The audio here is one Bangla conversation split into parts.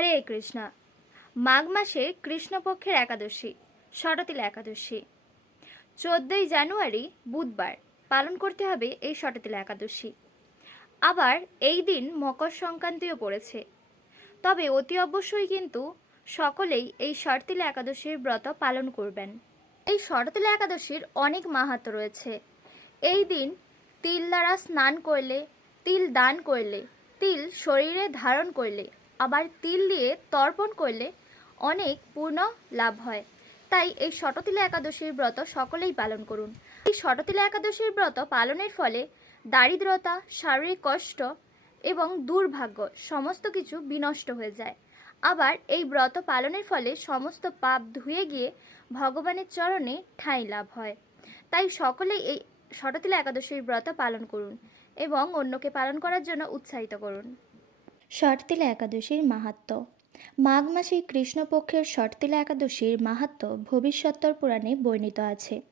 হরে কৃষ্ণা। মাঘ মাসে কৃষ্ণপক্ষের একাদশী শরতিলা একাদশী। চোদ্দোই জানুয়ারি বুধবার পালন করতে হবে এই শরতিলা একাদশী। আবার এই দিন মকর সংক্রান্তিও পড়েছে। তবে অতি অবশ্যই কিন্তু সকলেই এই শরতিলা একাদশীর ব্রত পালন করবেন। এই শরতিলা একাদশীর অনেক মাহাত্ম রয়েছে। এই দিন তিল দ্বারা স্নান করলে, তিল দান করলে, তিল শরীরে ধারণ করলে আবার তিল দিয়ে তর্পণ করলে অনেক পূর্ণ লাভ হয়। তাই এই শটতিলা একাদশীর ব্রত সকলেই পালন করুন। এই শটতিলা একাদশীর ব্রত পালনের ফলে দারিদ্রতা, শারীরিক কষ্ট এবং দুর্ভাগ্য সমস্ত কিছু বিনষ্ট হয়ে যায়। আবার এই ব্রত পালনের ফলে সমস্ত পাপ ধুয়ে গিয়ে ভগবানের চরণে ঠাঁই লাভ হয়। তাই সকলেই এই শরতিলা একাদশীর ব্রত পালন করুন এবং অন্যকে পালন করার জন্য উৎসাহিত করুন। শর্তিলা একাদশীর মাহাত্ম্য মাঘ মাসে কৃষ্ণপক্ষের শর্তিলা একাদশীর মাহাত্ম্য ভবিষ্যত্তর পুরাণে বর্ণিত আছে।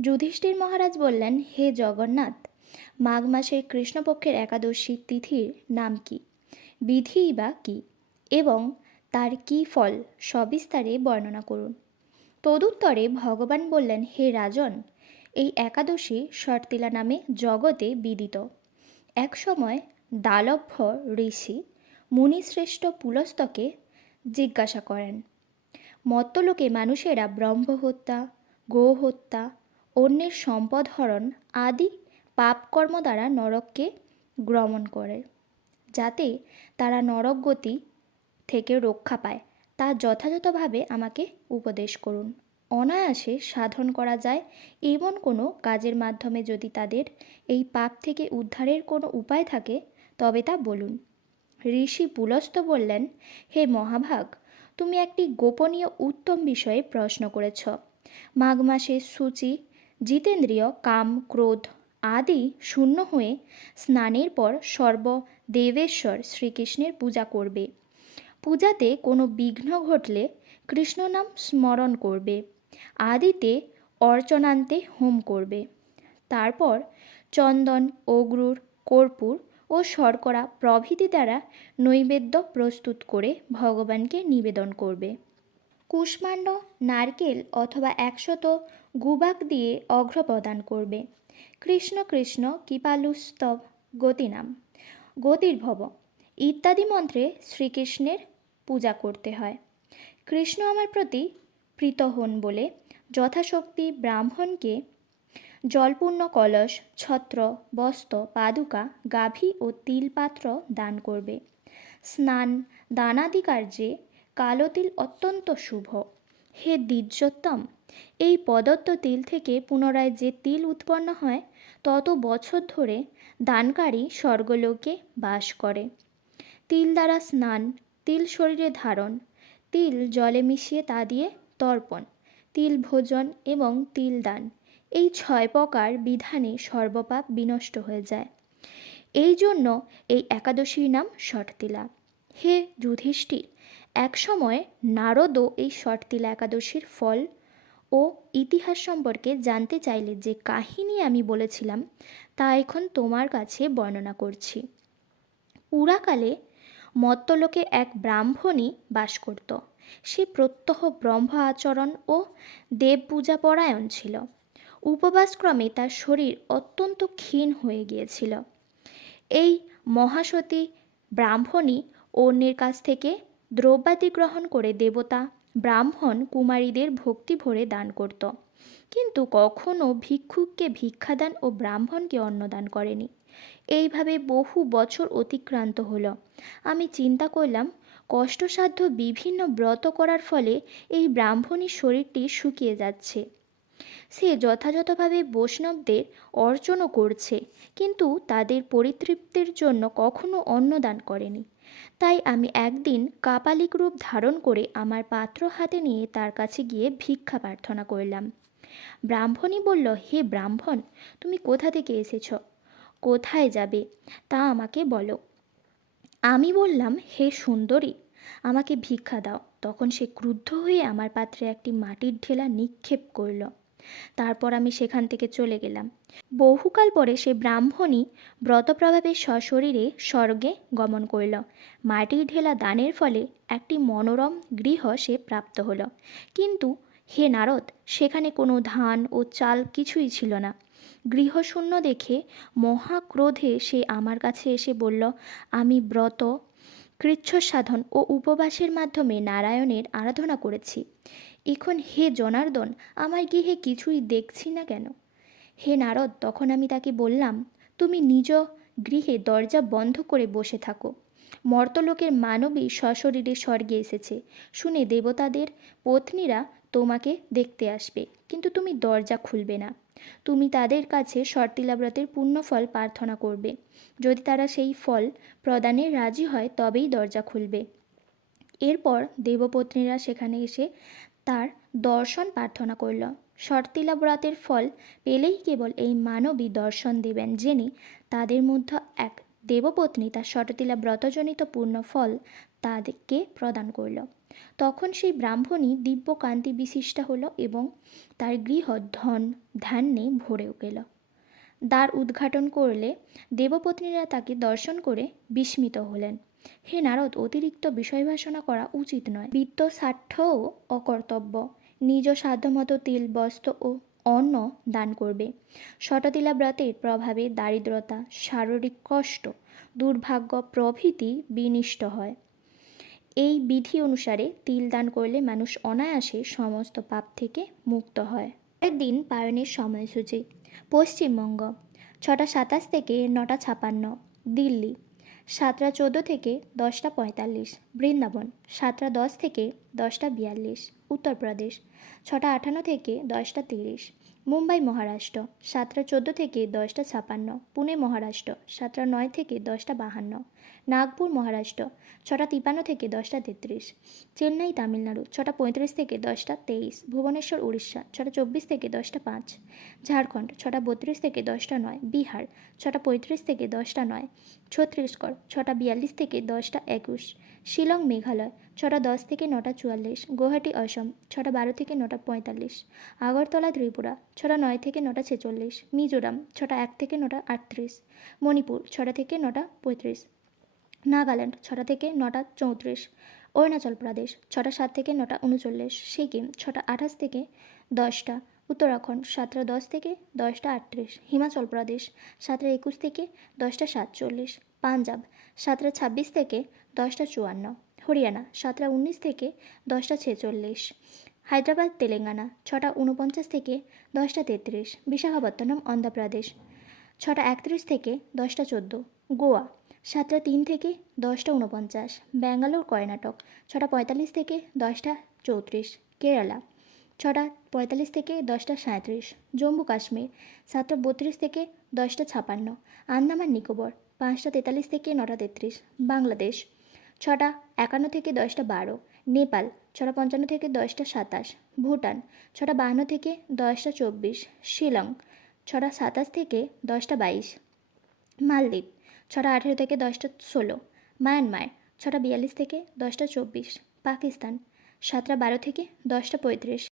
যুধিষ্ঠির মহারাজ বললেন, হে জগন্নাথ, মাঘ মাসের কৃষ্ণপক্ষের একাদশী তিথির নাম কি? বিধি বা কি? এবং তার কি ফল? সবিস্তারে বর্ণনা করুন। তদুত্তরে ভগবান বললেন, হে রাজন, এই একাদশী শর্তিলা নামে জগতে বিদিত। একসময় দালভ্য ঋষি মুনিশ্রেষ্ঠ পুলস্তকে জিজ্ঞাসা করেন, মত্তলোকে মানুষেরা ব্রহ্ম হত্যা গো অন্যের সম্পদ হরণ আদি পাপকর্ম দ্বারা নরককে গ্রমণ করে, যাতে তারা নরক গতি থেকে রক্ষা পায়। তা যথাযথভাবে আমাকে উপদেশ করুন। অনায়াসে সাধন করা যায় এমন কোনো কাজের মাধ্যমে যদি তাদের এই পাপ থেকে উদ্ধারের কোনো উপায় থাকে তবে তা বলুন। ঋষি পুলস্ত বললেন, হে মহাভাগ, তুমি একটি গোপনীয় উত্তম বিষয়ে প্রশ্ন করেছ। মাঘ মাসে সূচি, জিতেন্দ্রিয়, কাম, ক্রোধ আদি শূন্য হয়ে স্নানের পর সর্ব দেবেশ্বর শ্রীকৃষ্ণের পূজা করবে। পূজাতে কোনো বিঘ্ন ঘটলে কৃষ্ণ নাম স্মরণ করবে। আদিতে অর্চনান্তে হোম করবে। তারপর চন্দন, অগ্রুর, কর্পূর ও শর্করা প্রভৃতি দ্বারা নৈবেদ্য প্রস্তুত করে ভগবানকে নিবেদন করবে। কুষ্মাণ্ড, নারকেল অথবা একশত গুবাক দিয়ে অঘ্র প্রদান করবে। কৃষ্ণ কৃষ্ণ কৃপালুস্তব গতিনাম। গতির্ভব। ইত্যাদি মন্ত্রে শ্রীকৃষ্ণের পূজা করতে হয়। কৃষ্ণ আমার প্রতি প্রীত হন বলে যথাশক্তি ব্রাহ্মণকে জলপূর্ণ কলস, ছত্র, বস্ত্র, পাদুকা, গাভী ও তিলপাত্র দান করবে। স্নান দানাদি কার্যে কালো তিল অত্যন্ত শুভ। হে দ্বিজোত্তম, এই প্রদত্ত তিল থেকে পুনরায় যে তিল উৎপন্ন হয়, তত বছর ধরে দানকারী স্বর্গলোকে বাস করে। তিল দ্বারা স্নান, তিল শরীরে ধারণ, তিল জলে মিশিয়ে তা দিয়ে তর্পণ, তিল ভোজন এবং তিল দান। এই ছয় প্রকার বিধানে সর্বপাপ বিনষ্ট হয়ে যায়। এই জন্য এই একাদশীর নাম শটতিলা হে যুধিষ্ঠির, একসময় নারদও এই শটতিলা একাদশীর ফল ও ইতিহাস সম্পর্কে জানতে চাইলে যে কাহিনী আমি বলেছিলাম, তা এখন তোমার কাছে বর্ণনা করছি। পুরাকালে মত্তলোকে এক ব্রাহ্মণী বাস করত। সে প্রত্যহ ব্রহ্ম আচরণ ও দেব পূজা পরায়ণ ছিল। উপবাসক্রমে তার শরীর অত্যন্ত ক্ষীণ হয়ে গিয়েছিল। এই মহাসতী ব্রাহ্মণী অন্যের কাছ থেকে দ্রব্যাদি গ্রহণ করে দেবতা, ব্রাহ্মণ কুমারীদের ভক্তি ভরে দান করত। কিন্তু কখনও ভিক্ষুককে ভিক্ষাদান ও ব্রাহ্মণকে অন্নদান করেনি। এইভাবে বহু বছর অতিক্রান্ত হলো। আমি চিন্তা করলাম, কষ্টসাধ্য বিভিন্ন ব্রত করার ফলে এই ব্রাহ্মণীর শরীরটি শুকিয়ে যাচ্ছে। সে যথাযথভাবে বৈষ্ণবদের অর্চনও করছে, কিন্তু তাদের পরিতৃপ্তির জন্য কখনো অন্নদান করেনি। তাই আমি একদিন কাপালিক রূপ ধারণ করে আমার পাত্র হাতে নিয়ে তার কাছে গিয়ে ভিক্ষা প্রার্থনা করলাম। ব্রাহ্মণী বলল, হে ব্রাহ্মণ, তুমি কোথা থেকে এসেছ? কোথায় যাবে? তা আমাকে বলো। আমি বললাম, হে সুন্দরী, আমাকে ভিক্ষা দাও। তখন সে ক্রুদ্ধ হয়ে আমার পাত্রে একটি মাটির ঢেলা নিক্ষেপ করল। তারপর আমি সেখান থেকে চলে গেলাম। বহুকাল পরে সে ব্রাহ্মণী ব্রতপ্রভাবে সশরীরে স্বর্গে গমন করল। মাটির ঢেলা দানের ফলে একটি মনোরম গৃহ সে প্রাপ্ত হল। কিন্তু হে নারদ, সেখানে কোনো ধান ও চাল কিছুই ছিল না। গৃহশূন্য দেখে মহাক্রোধে সে আমার কাছে এসে বলল, আমি ব্রত কৃচ্ছ সাধন ও উপবাসের মাধ্যমে নারায়ণের আরাধনা করেছি। এখন হে জনার্দন আমার গৃহে কিছুই দেখছি না কেন? হে নারদ, তখন আমি তাকে বললাম, তুমি নিজ গৃহে দরজা বন্ধ করে বসে থাকো। মর্তলোকের মানবী সশরীরে স্বর্গে এসেছে। শুনে দেবতাদের পত্নীরা তোমাকে দেখতে আসবে, কিন্তু তুমি দরজা খুলবে না। তুমি তাদের কাছে শর্তিলাব্রতের পুণ্যফল প্রার্থনা করবে। যদি তারা সেই ফল প্রদানে রাজি হয়, তবেই দরজা খুলবে। এরপর দেবপত্নীরা সেখানে এসে তার দর্শন প্রার্থনা করল। শর্তিলা ব্রতের ফল পেলেই কেবল এই মানবী দর্শন দেবেন, যিনি তাদের মধ্যে এক দেবপত্নী, তার শর্তিলা ব্রতজনিত পূর্ণ ফল তাদেরকে প্রদান করল। তখন সেই ব্রাহ্মণী দিব্য কান্তি বিশিষ্টা হলো এবং তার গৃহ ধন ধান্যে ভরেও গেল। দ্বার উদ্ঘাটন করলে দেবপত্নীরা তাকে দর্শন করে বিস্মিত হলেন। হে নারদ, অতিরিক্ত বিষয়বাসনা করা উচিত নয়। বৃত্ত স্বার্থও অকর্তব্য। নিজ সাধ্যমতো তিল, বস্ত্র ও অন্ন দান করবে। শততিলা ব্রতের প্রভাবে দারিদ্রতা, শারীরিক কষ্ট, দুর্ভাগ্য প্রভৃতি বিনিষ্ট হয়। এই বিধি অনুসারে তিল দান করলে মানুষ অনায়াসে সমস্ত পাপ থেকে মুক্ত হয়। একদিন পায়নের সময়সূচি। পশ্চিমবঙ্গ, ছটা সাতাশ থেকে নটা ছাপান্ন, দিল্লি। সাতটা চোদ্দ থেকে দশটা পঁয়তাল্লিশ। বৃন্দাবন, সাতটা দশ থেকে দশটা বিয়াল্লিশ। উত্তরপ্রদেশ, ছটা আঠান্ন থেকে দশটা তিরিশ। মুম্বাই, মহারাষ্ট্র, সাতটা চোদ্দ থেকে দশটা ছাপান্ন, পুনে, মহারাষ্ট্র, সাতটা নয় থেকে দশটা বাহান্ন, নাগপুর, মহারাষ্ট্র, ছটা তিপান্ন থেকে দশটা তেত্রিশ, চেন্নাই, তামিলনাড়ু, ছটা পঁয়ত্রিশ থেকে দশটা তেইশ, ভুবনেশ্বর, উড়িষ্যা, ছটা চব্বিশ থেকে দশটা পাঁচ, ঝাড়খণ্ড, ছটা বত্রিশ থেকে দশটা নয়, বিহার, ছটা পঁয়ত্রিশ থেকে দশটা নয় ছত্রিশগড় ছটা বিয়াল্লিশ থেকে দশটা একুশ, শিলং, মেঘালয় ছটা দশ থেকে নটা চুয়াল্লিশ, গুয়াহাটি অসম, ছটা বারো থেকে নটা পঁয়তাল্লিশ, আগরতলা ত্রিপুরা, ছটা নয় থেকে নটা ছেচল্লিশ, মিজোরাম, ছটা এক থেকে নটা আটত্রিশ, মণিপুর, ছটা থেকে নটা পঁয়ত্রিশ, নাগাল্যান্ড, ছটা থেকে নটা চৌত্রিশ, অরুণাচল প্রদেশ, ছটা সাত থেকে নটা উনচল্লিশ, সিকিম, ছটা আঠাশ থেকে দশটা, উত্তরাখণ্ড, সাতটা দশ থেকে দশটা আটত্রিশ, হিমাচল প্রদেশ, সাতটা একুশ থেকে দশটা সাতচল্লিশ, পাঞ্জাব, সাতটা ছাব্বিশ থেকে দশটা চুয়ান্ন। হরিয়ানা, সাতটা উনিশ থেকে দশটা ছেচল্লিশ। হায়দ্রাবাদ, তেলেঙ্গানা, ছটা উনপঞ্চাশ থেকে দশটা তেত্রিশ। বিশাখাপত্তনম, অন্ধ্রপ্রদেশ, ছটা একত্রিশ থেকে দশটা চোদ্দ। গোয়া, সাতটা তিন থেকে দশটা উনপঞ্চাশ ব্যাঙ্গালোর, কর্ণাটক, ছটা পঁয়তাল্লিশ থেকে দশটা চৌত্রিশ। কেরালা, ছটা পঁয়তাল্লিশ থেকে দশটা সাঁত্রিশ জম্মু কাশ্মীর, সাতটা বত্রিশ থেকে দশটা ছাপান্ন। আন্দামান নিকোবর, পাঁচটা তেতাল্লিশ থেকে নটা তেত্রিশ। বাংলাদেশ ছটা একান্ন থেকে দশটা বারো, নেপাল ছটা পঞ্চান্ন থেকে দশটা সাতাশ, ভুটান ছটা বাহান্ন থেকে দশটা চব্বিশ, শিলং ছটা সাতাশ থেকে দশটা বাইশ, মালদ্বীপ ছটা আঠেরো থেকে দশটা ষোলো, মায়ানমার ছটা বিয়াল্লিশ থেকে দশটা চব্বিশ, পাকিস্তান সাতটা বারো থেকে দশটা পঁয়ত্রিশ।